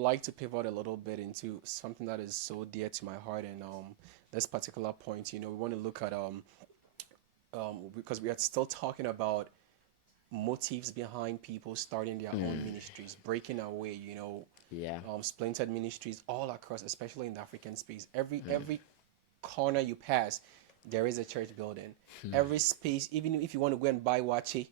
would like to pivot a little bit into something that is so dear to my heart, and this particular point, we want to look at because we are still talking about motives behind people starting their own ministries, breaking away, Yeah. splintered ministries all across, especially in the African space. Every corner you pass, there is a church building. Every space, even if you want to go and buy wache,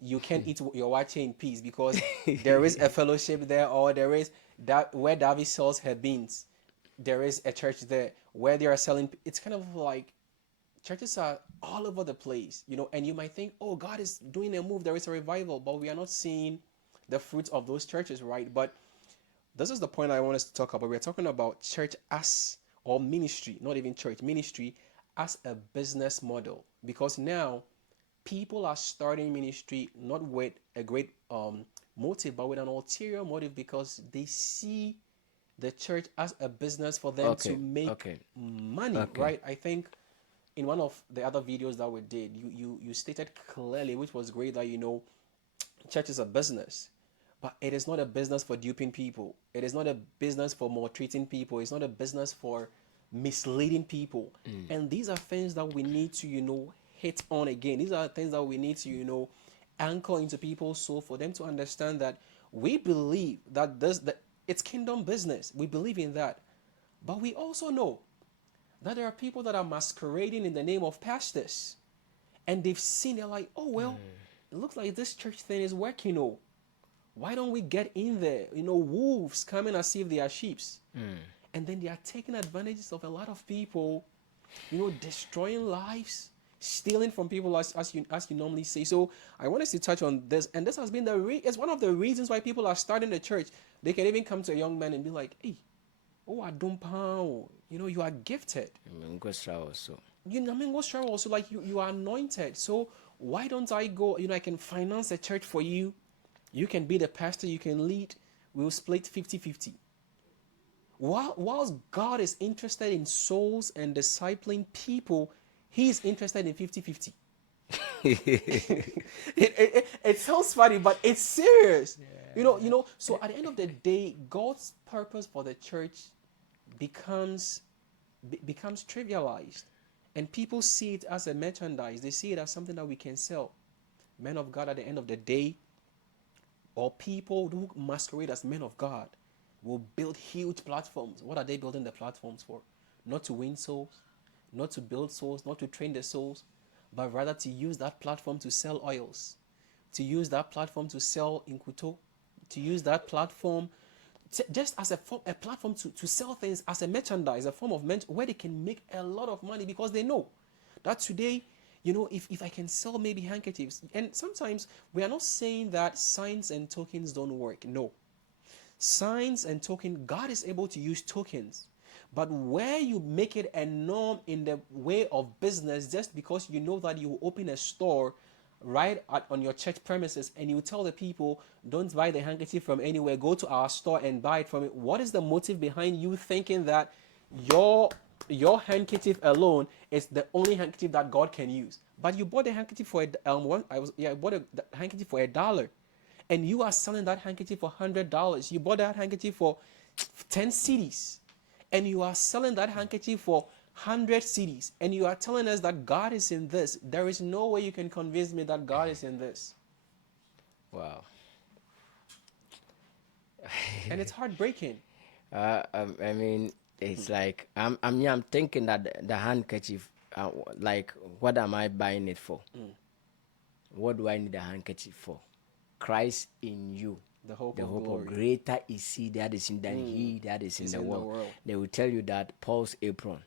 you can't eat your wache in peace because there is a fellowship there, or there is that where Davi sells her beans. There is a church there where they are selling. It's kind of like churches are all over the place, and you might think, oh, God is doing a move, there is a revival, but we are not seeing the fruits of those churches, right? But this is the point I want us to talk about. We're talking about church as, or ministry, not even church, ministry as a business model. Because now people are starting ministry not with a great motive, but with an ulterior motive because they see the church as a business for them to Okay. make Okay. money, Okay. right? I think in one of the other videos that we did, you stated clearly, which was great, that church is a business, but it is not a business for duping people. It is not a business for maltreating people. It's not a business for misleading people. And these are things that we need to, hit on again. These are things that we need to, anchor into people's soul for them to understand that we believe that it's kingdom business. We believe in that. But we also know that there are people that are masquerading in the name of pastors, and they've seen, they're like, oh well, it looks like this church thing is working. Oh, why don't we get in there? Wolves coming as if they are sheeps, and then they are taking advantages of a lot of people, destroying lives, stealing from people, as you normally say. So I want us to touch on this, and this has been it's one of the reasons why people are starting the church. They can even come to a young man and be like, hey, oh, I don't pound. You are gifted. Ngosra also. I mean, what's wrong also? Like, you are anointed. So why don't I go? I can finance a church for you. You can be the pastor. You can lead. We'll split 50-50. Whilst God is interested in souls and discipling people, He is interested in 50-50. It sounds funny, but it's serious. So at the end of the day, God's purpose for the church becomes trivialized, and people see it as a merchandise. They see it as something that we can sell. Men of God, at the end of the day, or people who masquerade as men of God, will build huge platforms. What are they building the platforms for? Not to win souls, not to build souls, not to train the souls, but rather to use that platform to sell oils, to use that platform to sell inkuto, to use that platform just as a platform to sell things as a merchandise, a form of where they can make a lot of money, because they know that today, if I can sell maybe handkerchiefs, and sometimes we are not saying that signs and tokens don't work. No, signs and token, God is able to use tokens, but where you make it a norm in the way of business, just because you know that you will open a store on your church premises, and you tell the people, don't buy the handkerchief from anywhere, go to our store and buy it from it. What is the motive behind you thinking that your handkerchief alone is the only handkerchief that God can use? But you bought the handkerchief for I bought the handkerchief for $1, and you are selling that handkerchief for $100. You bought that handkerchief for 10 cedis, and you are selling that handkerchief for 100 cedis, and you are telling us that God is in this. There is no way you can convince me that God is in this. Wow. And it's heartbreaking. I mean, it's like I'm thinking that the handkerchief, like, what am I buying it for? What do I need a handkerchief for? Christ in you, The hope the of hope of glory greater is he that is in than he that is in is the in the world. world. They will tell you that Paul's apron,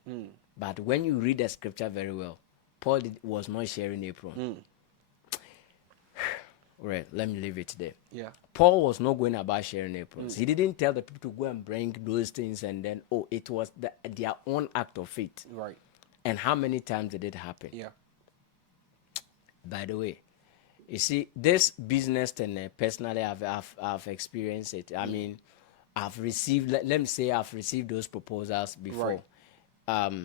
but when you read the scripture very well, Paul was not sharing apron. Right, let me leave it there. Yeah. Paul was not going about sharing aprons. He didn't tell the people to go and bring those things and then, it was their own act of faith. Right. And how many times did it happen? Yeah. By the way, you see, this business thing, personally, I've experienced it. I mean, I've received, let me say, I've received those proposals before. Right.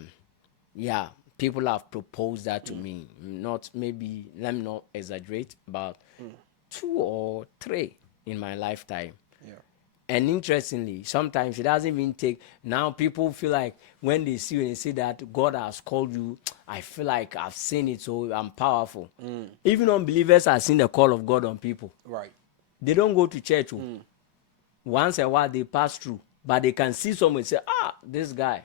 Yeah, people have proposed that to me. Not, maybe, let me not exaggerate, about 2 or 3 in my lifetime. Yeah. And interestingly, sometimes it doesn't even take. Now people feel like when they see you and they say that God has called you, I feel like I've seen it, so I'm powerful. Even unbelievers have seen the call of God on people. Right. They don't go to church. Once a while they pass through, but they can see someone and say, this guy,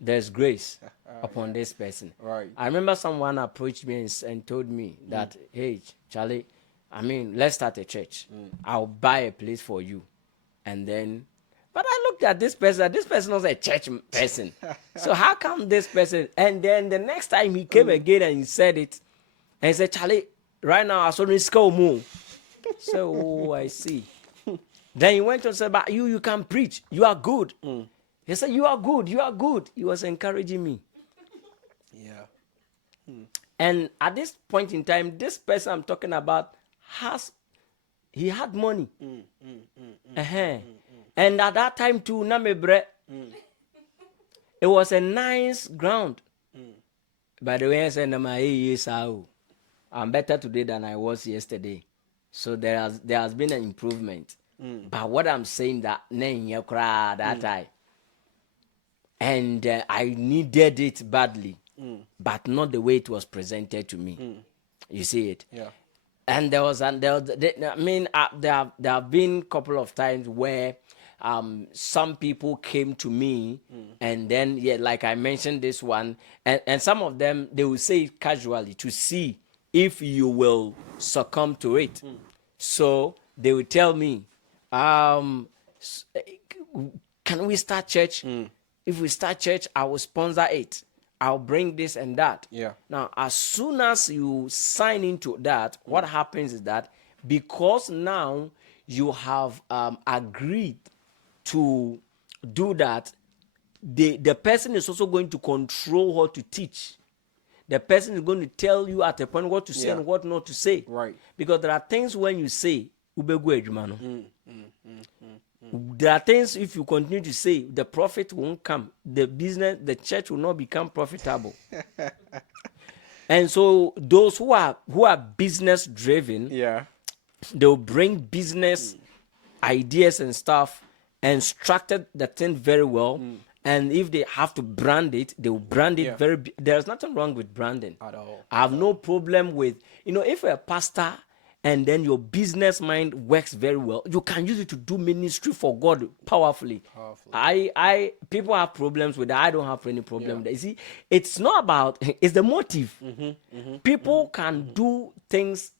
there's grace upon this person. Right. I remember someone approached me and told me that, hey, Charlie, let's start a church. I'll buy a place for you. And then, but I looked at this person was a church person. So how come this person? And then the next time he came again and he said it, and he said, Charlie, right now I saw this go move. So, I see. Then he went on and said, but you can preach. You are good. He said, you are good. You are good. He was encouraging me. Yeah. And at this point in time, this person I'm talking about he had money. And at that time too, it was a nice ground. By the way, I said, I'm better today than I was yesterday. So there has been an improvement. But what I'm saying that time, and I needed it badly, but not the way it was presented to me. You see it? Yeah. And there have been a couple of times where some people came to me, and then like I mentioned this one, and some of them they will say it casually to see if you will succumb to it. So they will tell me, can we start church? If we start church, I will sponsor it. I'll bring this and that. Yeah. Now, as soon as you sign into that, what happens is that because now you have agreed to do that, the person is also going to control what to teach. The person is going to tell you at a point what to say and what not to say. Right. Because there are things when you say, there are things if you continue to say, the profit won't come. The church will not become profitable. And so those who are business driven, they'll bring business ideas and stuff and structure the thing very well. And if they have to brand it, they will brand it there's nothing wrong with branding. At all. I have no problem with, if you're a pastor and then your business mind works very well, you can use it to do ministry for God powerfully. People have problems with that. I don't have any problem with that. You see, it's not about, it's the motive. People can do things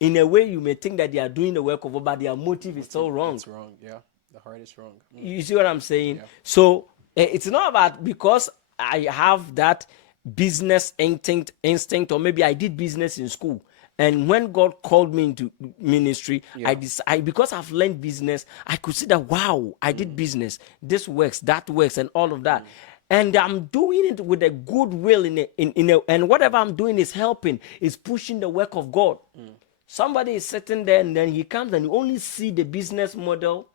in a way you may think that they are doing the work of God, but their motive is so wrong. It's wrong. Yeah. The heart is wrong. You see what I'm saying? So it's not about because I have that business instinct, or maybe I did business in school. And when God called me into ministry, because I've learned business, I could see that, wow, I did business. This works, that works, and all of that. And I'm doing it with a good will and whatever I'm doing is helping, is pushing the work of God. Somebody is sitting there and then he comes and you only see the business model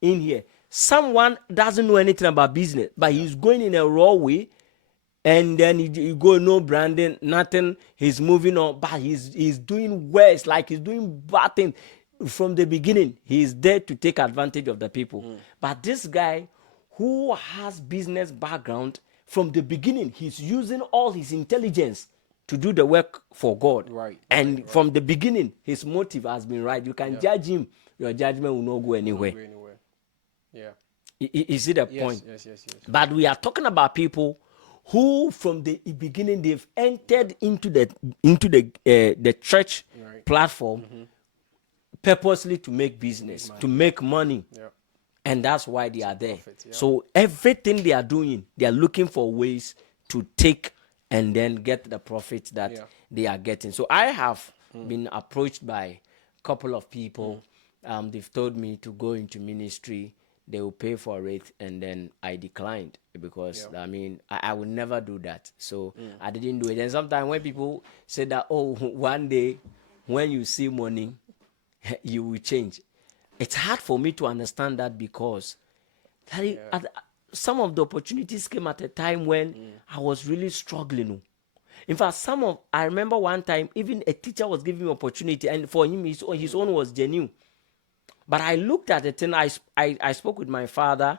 in here. Someone doesn't know anything about business, but he's going in a raw way. And then he go no branding, nothing. He's moving on, but he's doing worse, like he's doing bad things from the beginning. He's there to take advantage of the people. But this guy who has business background from the beginning, he's using all his intelligence to do the work for God. Right. And from the beginning, his motive has been right. You can judge him. Your judgment will not go anywhere. Yeah. You see the point? Yes. But we are talking about people who from the beginning they've entered into the church platform purposely to make business, to make money. And that's why they are there. So everything they are doing, they are looking for ways to take and then get the profits that they are getting. So I have been approached by a couple of people. They've told me to go into ministry. They will pay for it, and then I declined because I would never do that. So I didn't do it. And sometimes when people say that, oh, one day when you see money, you will change. It's hard for me to understand that because some of the opportunities came at a time when I was really struggling. In fact, I remember one time, even a teacher was giving me opportunity, and for him, his own was genuine. But I looked at it and I spoke with my father.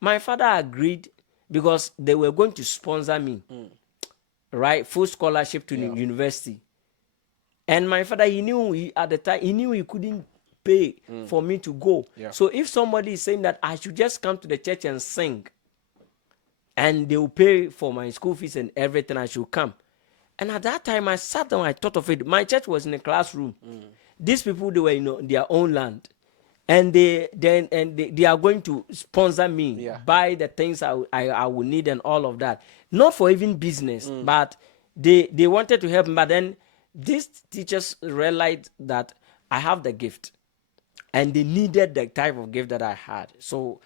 My father agreed because they were going to sponsor me, right? Full scholarship to the university. And my father, at the time, he knew he couldn't pay for me to go. Yeah. So if somebody is saying that I should just come to the church and sing, and they will pay for my school fees and everything, I should come. And at that time, I sat down, I thought of it. My church was in a classroom. These people, they were in their own land. And they are going to sponsor me, buy the things I will need and all of that. Not for even business, but they wanted to help me. But then these teachers realized that I have the gift, and they needed the type of gift that I had. So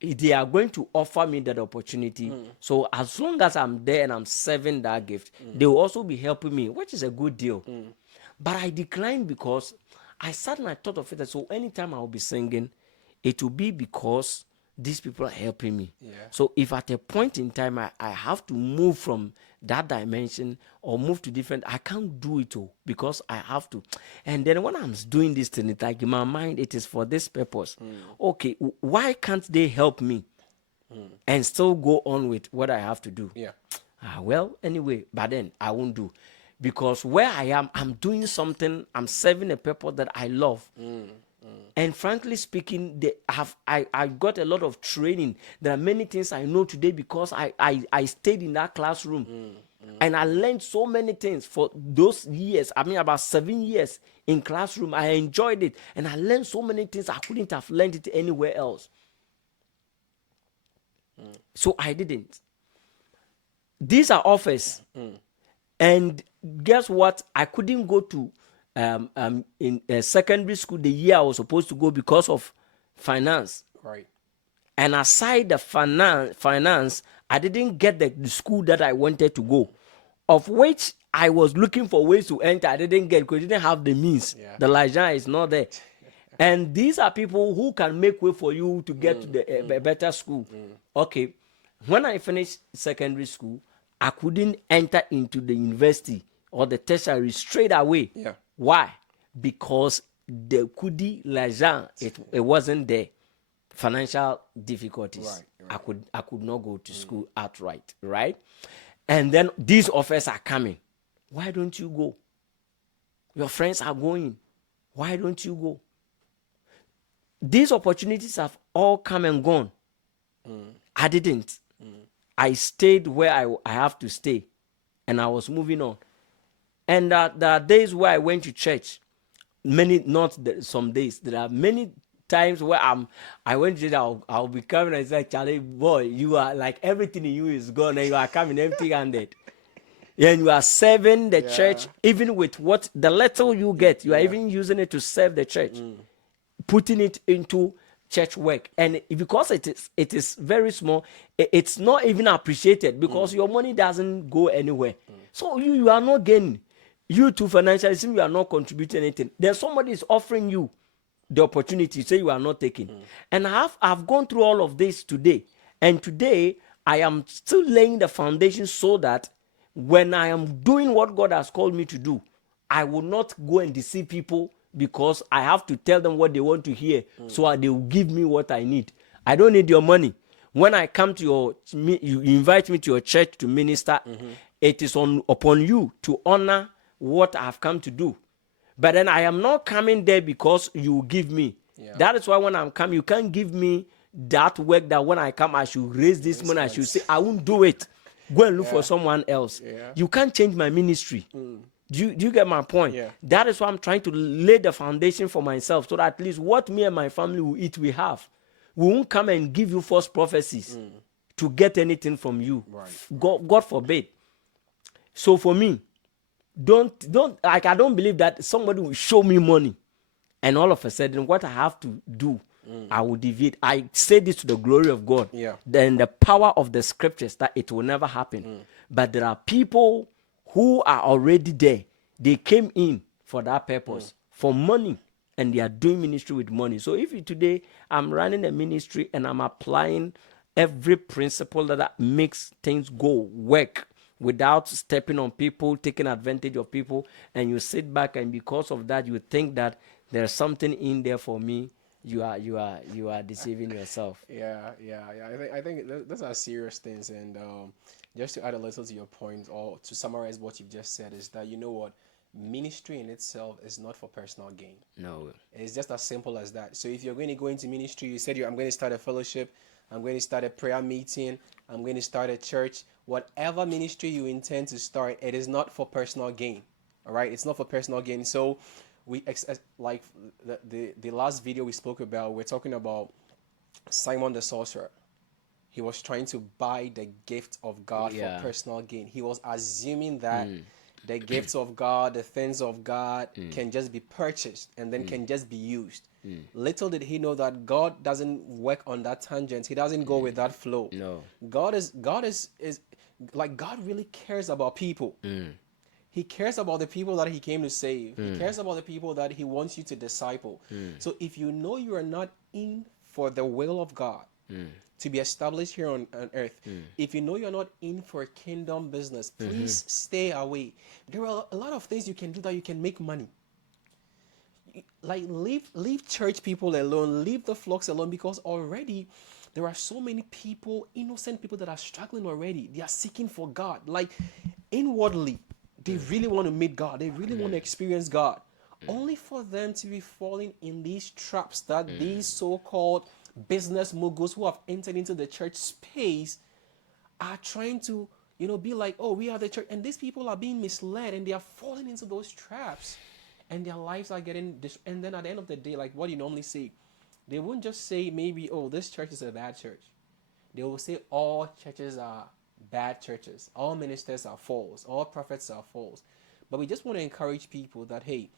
they are going to offer me that opportunity. So as long as I'm there and I'm serving that gift, they will also be helping me, which is a good deal. But I declined because I sat and I thought of it. So anytime I will be singing, it will be because these people are helping me. Yeah. So if at a point in time I have to move from that dimension or move to different, I can't do it all because I have to. And then when I'm doing this thing, it's like in my mind, it is for this purpose. Okay, why can't they help me and still go on with what I have to do? Yeah. Well, anyway, but then I won't do. Because where I am, I'm doing something, I'm serving a purpose that I love. And frankly speaking, I got a lot of training. There are many things I know today because I stayed in that classroom. And I learned so many things for those years. I mean, about 7 years in classroom. I enjoyed it. And I learned so many things I couldn't have learned it anywhere else. So I didn't. These are offers. And guess what? I couldn't go to in secondary school the year I was supposed to go because of finance. Right. And aside the finance, I didn't get the school that I wanted to go, of which I was looking for ways to enter. I didn't get because I didn't have the means. Yeah. The l'argent is not there. And these are people who can make way for you to get to the a better school. Okay, when I finished secondary school, I couldn't enter into the university or the tertiary straight away. Yeah. Why? Because the kudi l'argent, it wasn't there. Financial difficulties. Right. I could not go to school outright, right? And then these offers are coming. Why don't you go? Your friends are going. Why don't you go? These opportunities have all come and gone. I didn't. I stayed where I have to stay, and I was moving on. And there are days where I went to church. Some days. There are many times where I went to church. I'll be coming and say, Charlie, boy, you are like everything in you is gone, and you are coming empty-handed. And you are serving the church, even with what the little you get, you are even using it to serve the church, putting it into church work. And because it is very small, it's not even appreciated because your money doesn't go anywhere. So you are not gaining. You too financially, you are not contributing anything. Then somebody is offering you the opportunity, say you are not taking. And I've gone through all of this today. And today I am still laying the foundation so that when I am doing what God has called me to do, I will not go and deceive people because I have to tell them what they want to hear so they will give me what I need. I don't need your money. When I come to you invite me to your church to minister, it is upon you to honor what I've come to do. But then I am not coming there because you give me. Yeah. That is why when I'm coming, you can't give me that work that when I come, I should raise this money. I should say, I won't do it. Go and look for someone else. Yeah. You can't change my ministry. Do you get my point? Yeah. That is why I'm trying to lay the foundation for myself so that at least what me and my family will eat, we have. We won't come and give you false prophecies to get anything from you. Right. God forbid. So for me, I don't believe that somebody will show me money and all of a sudden what I have to do, I will deviate. I say this to the glory of God. Yeah. Then the power of the scriptures that it will never happen. But there are people who are already there. They came in for that purpose, for money, and they are doing ministry with money. So if today I'm running a ministry and I'm applying every principle that makes things work, without stepping on people, taking advantage of people, and you sit back and because of that, you think that there's something in there for me, you are deceiving yourself. Yeah. I think those are serious things, and just to add a little to your point, or to summarize what you've just said, is that you know what, ministry in itself is not for personal gain. No. It's just as simple as that. So if you're going to go into ministry, you said I'm going to start a fellowship, I'm going to start a prayer meeting, I'm going to start a church. Whatever ministry you intend to start, it is not for personal gain. All right, it's not for personal gain. So like the last video we spoke about, we're talking about Simon the sorcerer. He was trying to buy the gift of God for Yeah. personal gain. He was assuming that the gifts of God, the things of God can just be purchased and then can just be used. Little did he know that God doesn't work on that tangent. He doesn't go with that flow. No. God is like, God really cares about people. He cares about the people that he came to save. He cares about the people that he wants you to disciple. So if you know you are not in for the will of God to be established here on earth, if you know you're not in for kingdom business, please stay away. There are a lot of things you can do that you can make money. Like, leave church people alone, leave the flocks alone, because already there are so many people, innocent people, that are struggling already. They are seeking for God, like, inwardly they really want to meet God, they really want to experience God, only for them to be falling in these traps that these so-called business moguls who have entered into the church space are trying to, be like, oh, we are the church. And these people are being misled and they are falling into those traps. And their lives are getting and then at the end of the day, like what you normally say, they won't just say maybe, oh, this church is a bad church. They will say all churches are bad churches. All ministers are false. All prophets are false. But we just want to encourage people that, hey,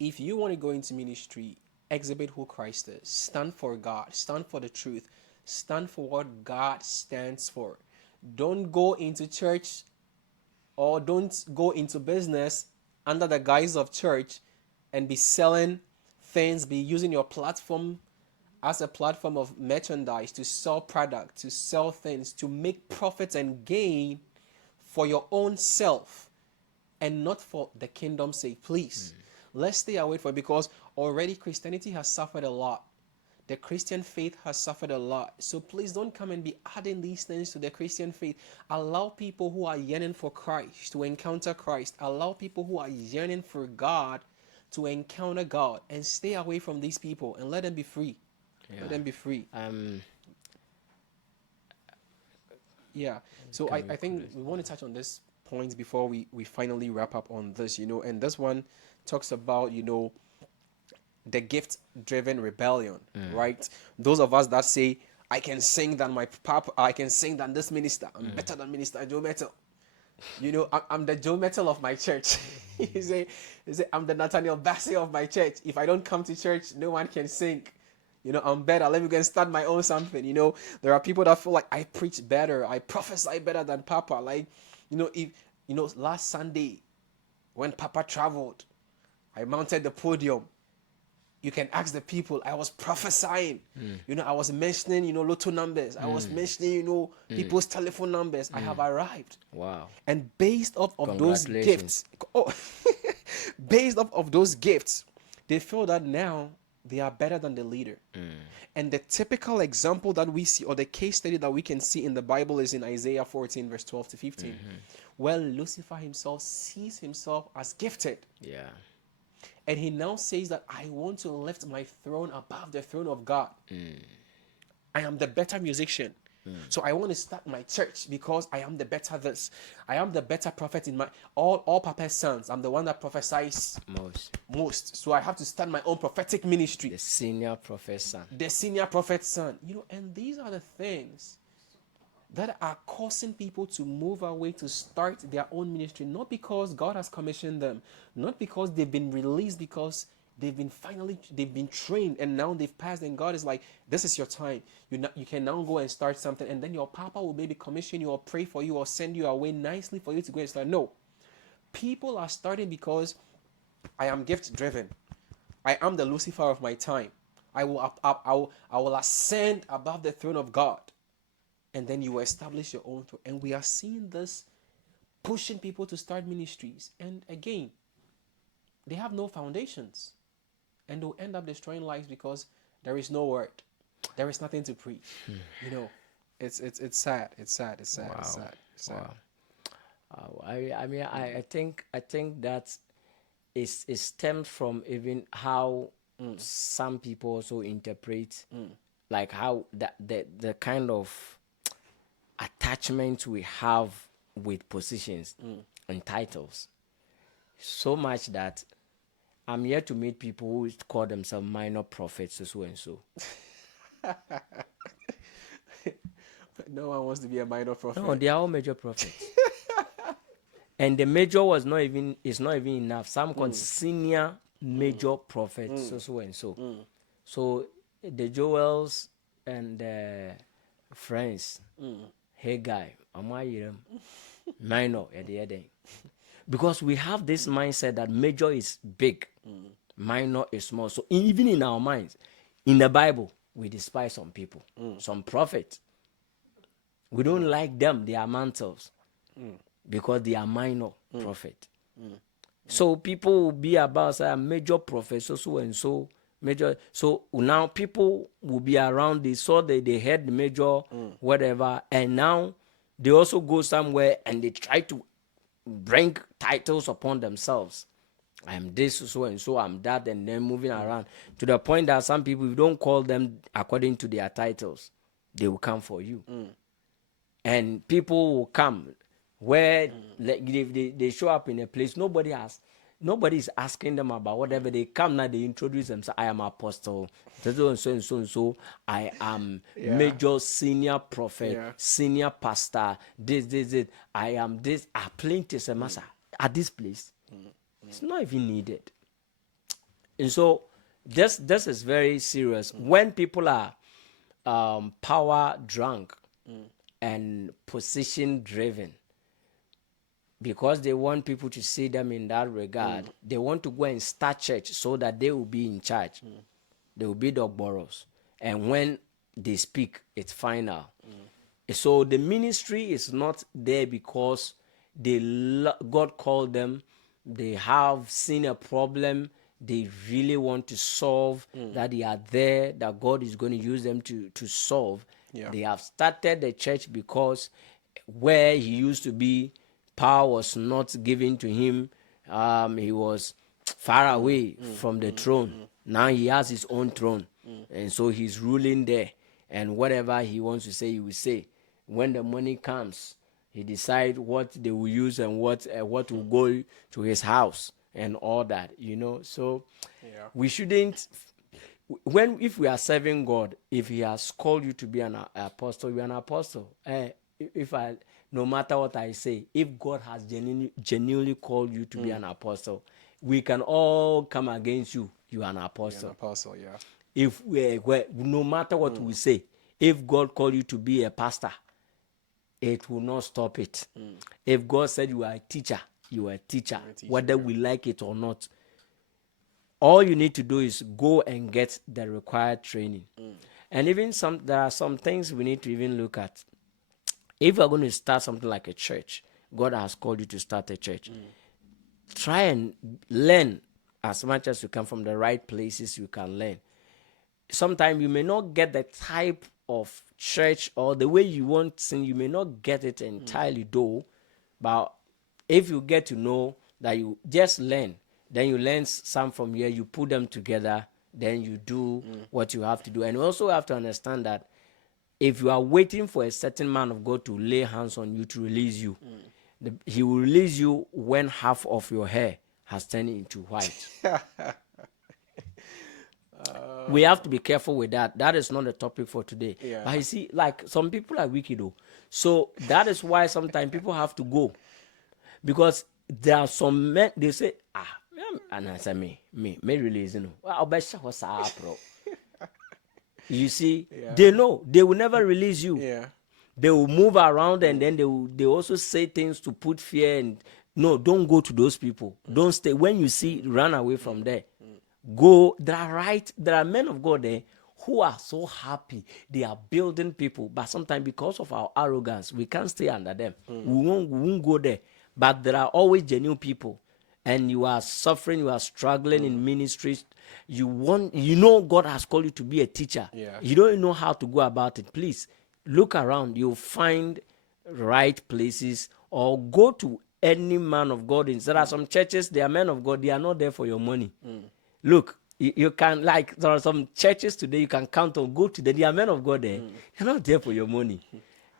if you want to go into ministry, exhibit who Christ is. Stand for God. Stand for the truth. Stand for what God stands for. Don't go into church, or don't go into business under the guise of church and be selling things, be using your platform as a platform of merchandise to sell product, to sell things, to make profits and gain for your own self and not for the kingdom's sake. Please, let's stay away from it, because already Christianity has suffered a lot. The Christian faith has suffered a lot. So please don't come and be adding these things to the Christian faith. Allow people who are yearning for Christ to encounter Christ. Allow people who are yearning for God to encounter God, and stay away from these people and let them be free. Let them be free. Um, Yeah. So I think we want to touch on this point before we finally wrap up on this, and this one talks about, the gift driven rebellion, right? Those of us that say, I can sing than my papa, I can sing than this minister, I'm better than Minister Joe Metal. I'm the Joe Metal of my church. You say, I'm the Nathaniel Bassey of my church. If I don't come to church, no one can sing. I'm better. Let me go and start my own something. There are people that feel like I preach better, I prophesy better than Papa. Like, if last Sunday when Papa traveled, I mounted the podium. You can ask the people. I was prophesying. I was mentioning, lotto numbers. I was mentioning, people's telephone numbers. I have arrived. wow. And based off of those Congratulations. gifts, based off of those gifts, they feel that now they are better than the leader. And the typical example that we see, or the case study that we can see in the Bible, is in Isaiah 14, verse 12 to 15, where Lucifer himself sees himself as gifted. Yeah. And he now says that I want to lift my throne above the throne of God. I am the better musician. So I want to start my church because I am the better this. I am the better prophet in my all Papa's sons. I'm the one that prophesies most. So I have to start my own prophetic ministry. The senior professor. The senior prophet's son. And these are the things that are causing people to move away to start their own ministry, not because God has commissioned them, not because they've been released, because they've been trained and now they've passed, and God is like, this is your time. You can now go and start something, and then your Papa will maybe commission you or pray for you or send you away nicely for you to go and start. No. People are starting because I am gift driven. I am the Lucifer of my time. I will ascend above the throne of God. And then you will establish your own throne. And we are seeing this pushing people to start ministries. And again, they have no foundations. and they'll end up destroying lives because there is no word, there is nothing to preach. You know, it's sad. It's sad. It's sad. It's Wow. sad. It's sad. Wow. I think that it stems from even how some people also interpret, like how the kind of attachment we have with positions and titles, so much that I'm here to meet people who call themselves minor prophets, so and so. No one wants to be a minor prophet. No, they are all major prophets. And the major is not even enough. Some call senior major prophets, so and so. So the Joels and the friends, hey guy, am I here? Minor at the end. Because we have this mindset that major is big, minor is small. So even in our minds, in the Bible, we despise some people, some prophets. We don't like them, they are mantles, because they are minor prophet. So people will be about say a major prophet, so and so major. So now people will be around. They saw that they heard the major, whatever, and now they also go somewhere and they try to bring titles upon themselves. I am this, so and so, I'm that, and then moving around to the point that some people, if you don't call them according to their titles, they will come for you. And people will come where like, they show up in a place, nobody is asking them about whatever. They come now, they introduce themselves. I am apostle, so and so and so and so. I am major, senior prophet, senior pastor, this. I am this. I plenty of master at this place. It's not even needed. And so this is very serious. When people are power drunk and position driven, because they want people to see them in that regard, they want to go and start church so that they will be in charge. They will be dog borrows. And when they speak, it's final. So the ministry is not there because God called them, they have seen a problem, they really want to solve, that they are there, that God is going to use them to solve. They have started the church because where he used to be, power was not given to him. He was far away from the throne. Now he has his own throne. And so he's ruling there. And whatever he wants to say, he will say. When the money comes, he decides what they will use and what will go to his house and all that, So we shouldn't, if we are serving God, if he has called you to be an apostle, you're an apostle. No matter what I say, if God has genuinely called you to be an apostle, we can all come against you. You are an apostle. You're an apostle, yeah. If no matter what we say, if God called you to be a pastor, it will not stop it. If God said you are a teacher, you are a teacher, whether we like it or not. All you need to do is go and get the required training. And even there are some things we need to even look at. If you're going to start something like a church, God has called you to start a church. Try and learn as much as you can from the right places you can learn. Sometimes you may not get the type of church or the way you want to, you may not get it entirely though, but if you get to know that you just learn, then you learn some from here, you put them together, then you do what you have to do. And you also have to understand that if you are waiting for a certain man of God to lay hands on you to release you, he will release you when half of your hair has turned into white. We have to be careful with that. That is not the topic for today. But you see, like some people are wicked though. So that is why sometimes people have to go. Because there are some men, they say, and I say, me release, I'll bet what's up, bro. You see, they know they will never release you. They will move around and then they also say things to put fear and no, don't go to those people. Don't stay. When you see, run away from there. Go. There are men of God there who are so happy. They are building people, but sometimes because of our arrogance, we can't stay under them. We won't go there. But there are always genuine people. and you are suffering, you are struggling in ministries, God has called you to be a teacher. Yeah. You don't know how to go about it. Please look around. You'll find right places, or go to any man of God. There are some churches, they are men of God, they are not there for your money. Look, you can, like, there are some churches today you can count on, go to them, they are men of God there. They're not there for your money.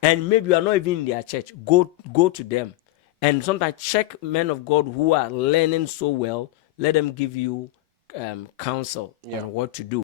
And maybe you are not even in their church. Go to them. And sometimes check men of God who are learning so well. Let them give you counsel Yeah. on what to do.